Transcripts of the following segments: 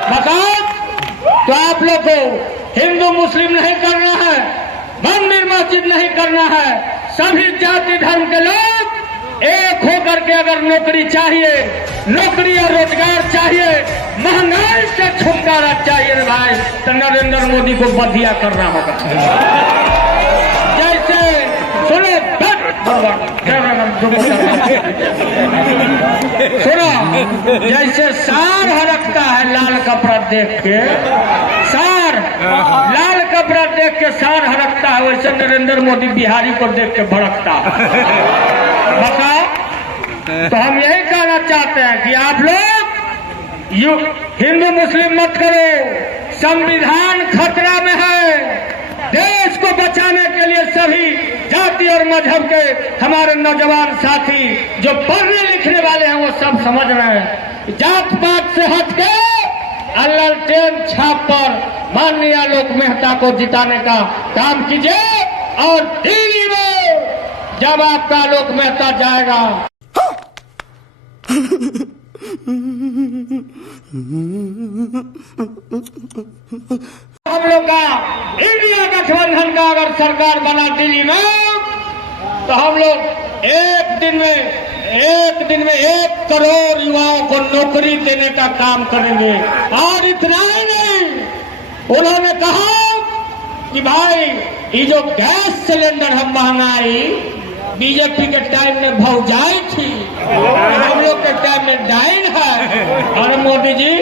मकान तो आप लोग को हिंदू मुस्लिम नहीं करना है, मंदिर मस्जिद नहीं करना है, सभी जाति धर्म के लोग एक होकर के अगर नौकरी चाहिए, नौकरी और रोजगार चाहिए, महंगाई से छुटकारा चाहिए रे भाई, तो नरेंद्र मोदी को बधिया करना होगा। जैसे सुनो सुनो, जैसे सार हरकता है लाल कपड़ा देख के, सार लाल कपड़ा देख के सार हरकता है, वैसे नरेंद्र मोदी बिहारी को देख के भड़कता है। बताओ, तो हम यही कहना चाहते हैं कि आप लोग हिंदू मुस्लिम मत करो, संविधान खतरा में है। देश को बचाने के लिए सभी जाति और मजहब के हमारे नौजवान साथी जो पढ़ने लिखने वाले हैं वो सब समझ रहे हैं, जात पात से हटके लालटेन छाप पर माननीय आलोक मेहता को जिताने का काम कीजिए। और दिल्ली में जब आपका आलोक मेहता जाएगा, हम लोग का इंडिया गठबंधन का अगर सरकार बना दिल्ली में, तो हम लोग एक दिन में 1 करोड़ युवाओं को नौकरी देने का काम करेंगे। और इतना ही नहीं, उन्होंने कहा कि भाई ये जो गैस सिलेंडर हम महंगाई बीजेपी के टाइम में भौजाई थी, हम लोग के टाइम में डाइन है। और मोदी जी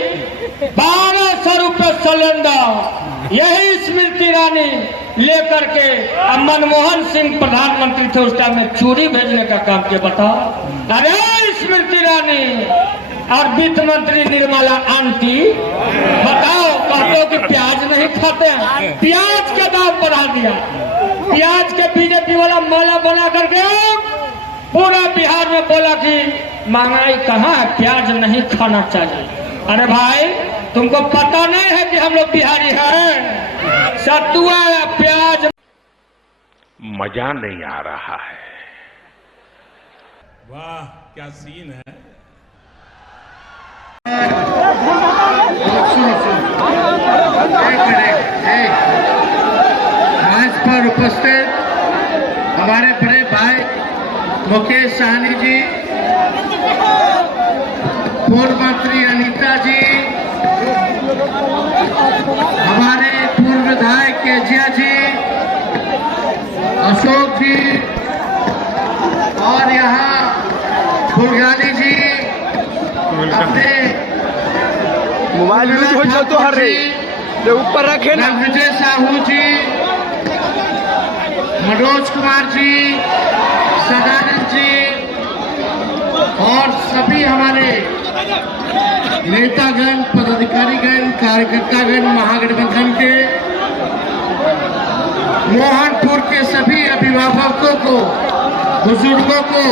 1200 रुपये सिलेंडर, यही स्मृति ईरानी लेकर के मनमोहन सिंह प्रधानमंत्री थे उस टाइम में चूड़ी भेजने का काम किया। बताओ, अरे स्मृति ईरानी और वित्त मंत्री निर्मला आंटी, बताओ, कहते हो कि प्याज नहीं खाते हैं, प्याज के दाम बढ़ा दिया। प्याज के बीजेपी वाला माला बना करके पूरा बिहार में बोला कि महंगाई कहाँ है, प्याज नहीं खाना चाहिए। अरे भाई, तुमको पता नहीं है कि हम लोग बिहारी हैं? सत्तुआ या प्याज मजा नहीं आ रहा है। वाह, क्या सीन है। मंच पर उपस्थित हमारे बड़े भाई मुकेश सहनी जी, पूर्व मंत्री अनीता जी, हमारे पूर्व विधायक केजिया जी, अशोक जी, और यहाँ फुलगानी जी, अपने मोबाइल में तो हर रही ऊपर रखे ना, विजय साहू जी, मनोज कुमार जी, सदानंद जी, और सभी हमारे नेतागण, पदाधिकारीगण, कार्यकर्तागण महागठबंधन के, मोहनपुर के सभी अभिभावकों को, बुजुर्गों को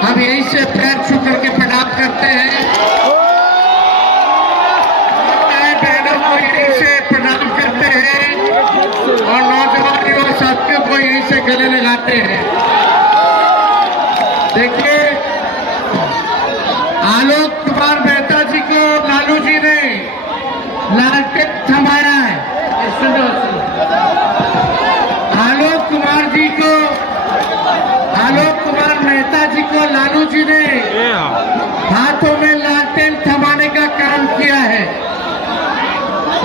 हम यहीं से पैर छू करके प्रणाम करते हैं। बहनों को यहीं से प्रणाम करते हैं और नौजवान युवा साथियों को यहीं से गले लगाते हैं। देखिए, आलोक कुमार मेहता जी को लालू जी ने लालटेन थमाया है। सुनो, आलोक कुमार मेहता जी को लालू जी ने हाथों में लालटेन थमाने का काम किया है।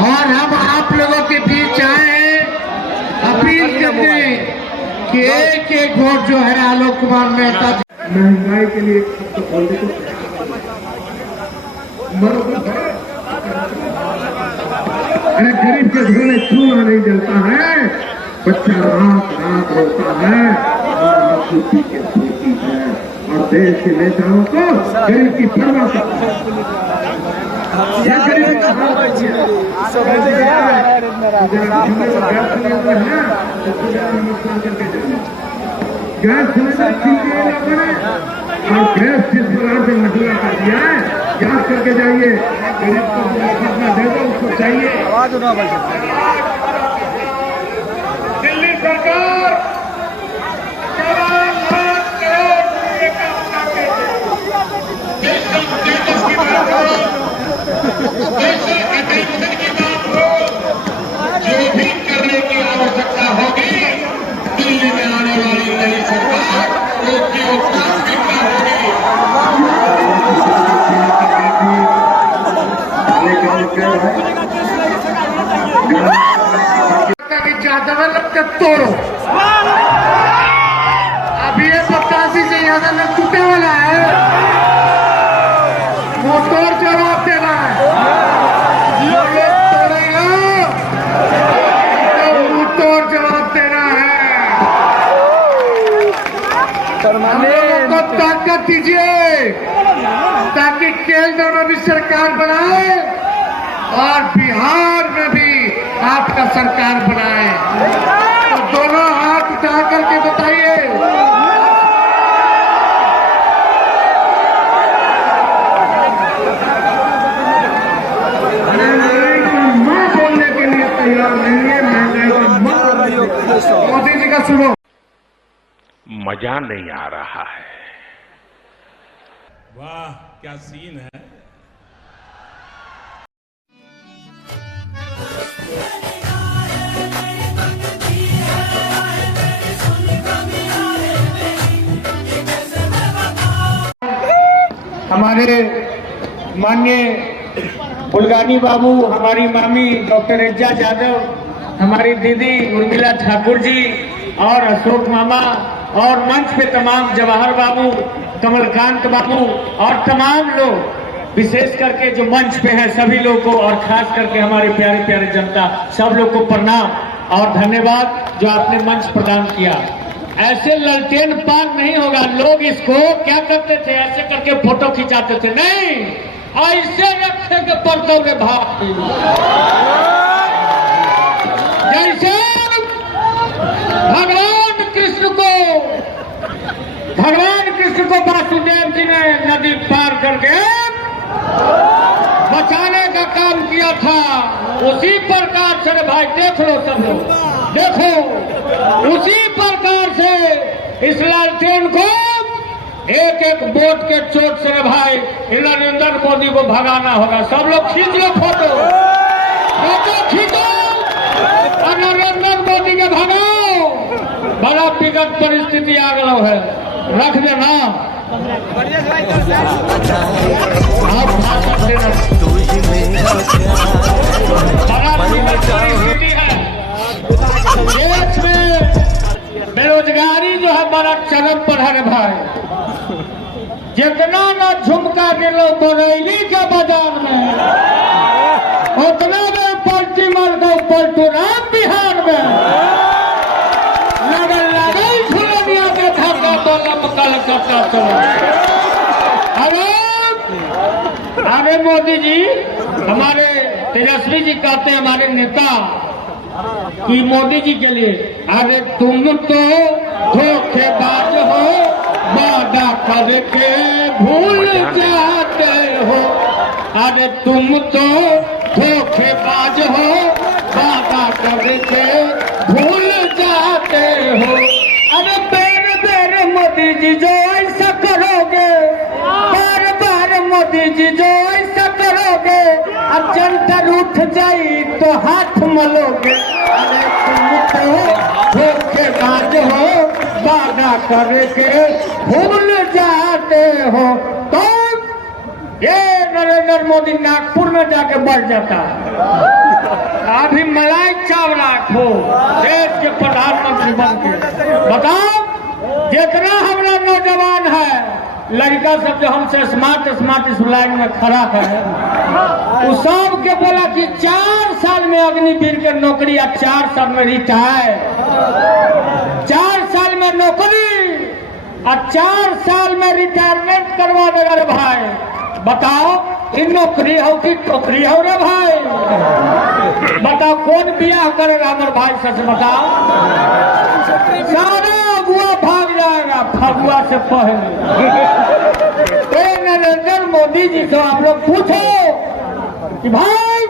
और हम आप लोगों के बीच आए हैं अपील करने कि एक एक वोट जो है आलोक कुमार मेहता जी। महंगाई के लिए तो बोलने को अरे गरीब के घर में चूल्हा नहीं जलता है, बच्चा रात रात रोता है और आंसू पी के सोती है, और देश के नेताओं को गरीब की परवाह करता है। गैस सिलेंडर और गैस जिस प्रकार से महंगा कर दिया है, जांच करके जाइए, गरीब को अपना दे दो, उसको चाहिए। दिल्ली सरकार 4 लाख करोड़ रुपए का पैकेज, देश की कभी ज्यादा लगता तोड़ो। अभी ये 85 से ज्यादा लग टूटे वाला है, वो तोड़ जवाब देना है। ये तोड़ेगा तो वो तोड़ जवाब देना है। हम लोगों को ताकत दीजिए ताकि केंद्र में भी सरकार बनाए और बिहार में भी आपका सरकार बनाए। तो दोनों हाथ उठा करके बताइए, मैं बोलने के लिए तैयार नहीं है। मोदी जी का सुनो। मजा नहीं आ रहा है। वाह क्या सीन है। हमारे माननीय बुलगानी बाबू, हमारी मामी डॉक्टर एजाज यादव, हमारी दीदी उर्मिला ठाकुर जी और अशोक मामा और मंच पे तमाम जवाहर बाबू, कमलकांत बाबू और तमाम लोग, विशेष करके जो मंच पे हैं सभी लोग को और खास करके हमारे प्यारे प्यारे जनता, सब लोग को प्रणाम और धन्यवाद जो आपने मंच प्रदान किया। ऐसे ललटेन पार नहीं होगा। लोग इसको क्या करते थे, ऐसे करके फोटो खिंचाते थे, नहीं ऐसे रखे के पड़ते रे भाई। जैसे भगवान कृष्ण को वासुदेव जी ने नदी पार करके बचाने का काम किया था, उसी प्रकार से भाई देख लो सब लोग, देखो उसी प्रकार से इस लालटेन को एक एक वोट के चोट से भाई नरेंद्र मोदी को भगाना होगा। सब लोग खींच लो फोटो, फोटो खींचो और नरेंद्र मोदी के भगाओ। बड़ा विकट परिस्थिति आ गया है, रख देना आप भाषण देना। बड़ा विकट परिस्थिति है देश में। बेरोजगारी जो है बड़ा चरम पर है भाई। जितना ना झुमका दिलो बरेली के बाजार में, उतना में पलटी मार दो पलटू राम बिहार में। लगल लगल झुलनिया के धक्का तो लमकल करता चलो। अरे मोदी जी, हमारे तेजस्वी जी कहते हैं, हमारे नेता कि मोदी जी के लिए, अरे तुम तो धोखेबाज हो, वादा करके भूल जाते हो। अरे तुम तो धोखेबाज हो, वादा करके भूल जाते हो। अरे बेर बेर मोदी जी जो ऐसा करोगे, बार बार मोदी जी जो ऐसा करोगे, अब जनता उठ जाई तो हाथ मलोगे। अरे तुम तो धोखेबाज हो, वादा करके भूल जाते हो। तो ये नरेंद्र मोदी नागपुर में जाके बढ़ जाता है। अभी मलाई चावला को देश के प्रधानमंत्री बन के बताओ, जितना हमारा नौजवान है, लड़का सब जो हमसे स्मार्ट इस लाइन में खड़ा है, उस सब के बोला कि 4 साल में अग्निवीर के नौकरी या 4 साल में रिटायर, 4 साल में नौकरी और 4 साल में रिटायरमेंट करवा देगा रे भाई। बताओ इन नौकरी हो कि टोकरी हो रे भाई? बताओ कौन बियाह करेगा हमारे भाई से बताओ? सारा अगुआ भाग जाएगा फगुआ से पहले। तो नरेंद्र मोदी जी से आप लोग पूछो कि भाई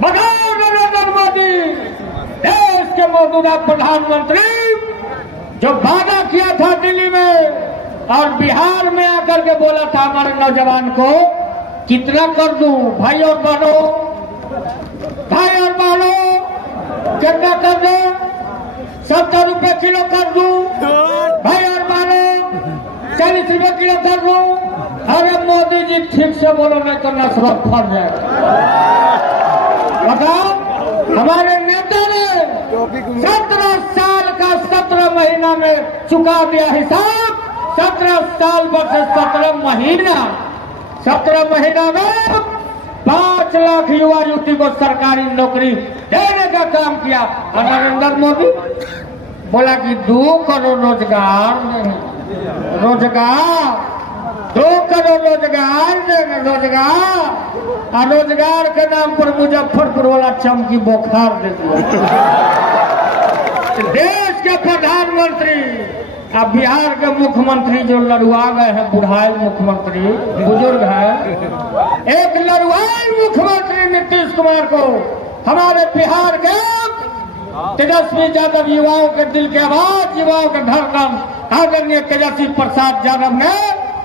बताओ, नरेंद्र मोदी देश के मौजूदा प्रधानमंत्री जो वादा किया था दिल्ली में और बिहार में आकर के बोला था हमारे नौजवान को कितना कर दूं, भाई और बहनों, कितना कर दूं? 70 रुपए किलो कर दूं, भाई और बहनों, 40 रुपए किलो कर दूं, अरे मोदी जी ठीक से बोलो, नहीं तो नस्बत फट जाए। बताओ, हमारे नेता ने 17 साल का 17 महीना में चुका दिया हिसाब। 17 साल वर्ष 17 महीना, 17 महीना में 5 लाख युवा युवती को सरकारी नौकरी देने का काम किया। और नरेंद्र मोदी बोला कि 2 करोड़ रोजगार, 2 करोड़ रोजगार देंगे, रोजगार। और रोजगार के नाम पर मुजफ्फरपुर वाला चमकी बुखार दे दिया। देश के प्रधानमंत्री अब बिहार के मुख्यमंत्री जो लड़ुआ गए हैं, बुढ़ाई मुख्यमंत्री, बुजुर्ग हैं, एक लड़ुआई मुख्यमंत्री नीतीश कुमार को हमारे बिहार के तेजस्वी यादव, युवाओं के दिल के आवाज, युवाओं के धड़कन आदरणीय तेजस्वी प्रसाद यादव ने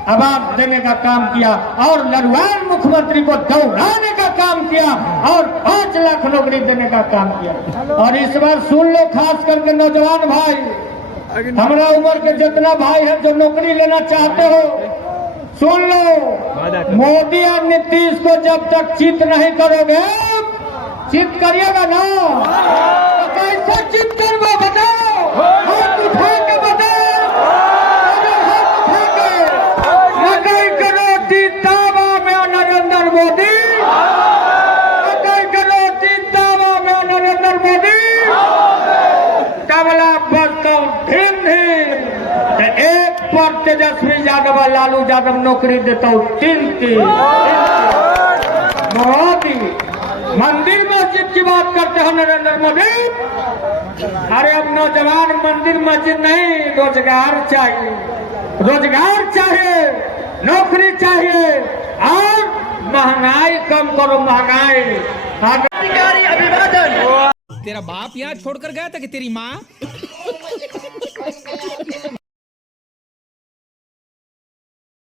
आवाज देने का काम किया और लड़ुआई मुख्यमंत्री को दौड़ाने का काम किया और 5 लाख नौकरी देने का काम किया। और इस बार सुन लो, खास करके नौजवान भाई, हमारा उम्र के जितना भाई है जो नौकरी लेना चाहते हो, सुन लो, मोदी और नीतीश को जब तक चित नहीं करोगे, चित करिएगा ना, तो कैसे चित करवा बताओ? हाथ उठा के बताओ, हाथ उठा के मकई के रोटी तावा में नरेंद्र मोदी, मकई के रोटी तावा में नरेंद्र मोदी, तबला बजता भिन्न एक पर तेजस्वी यादव, लालू यादव नौकरी देता हूँ 3 मोदी। मंदिर मस्जिद की बात करते हैं नरेंद्र मोदी। अरे अब नौजवान मंदिर मस्जिद नहीं, रोजगार चाहिए, रोजगार चाहिए, नौकरी चाहिए और महंगाई कम करो, महंगाई। अधिकारी अभिवादन। तेरा बाप यहाँ छोड़कर गया था कि तेरी माँ?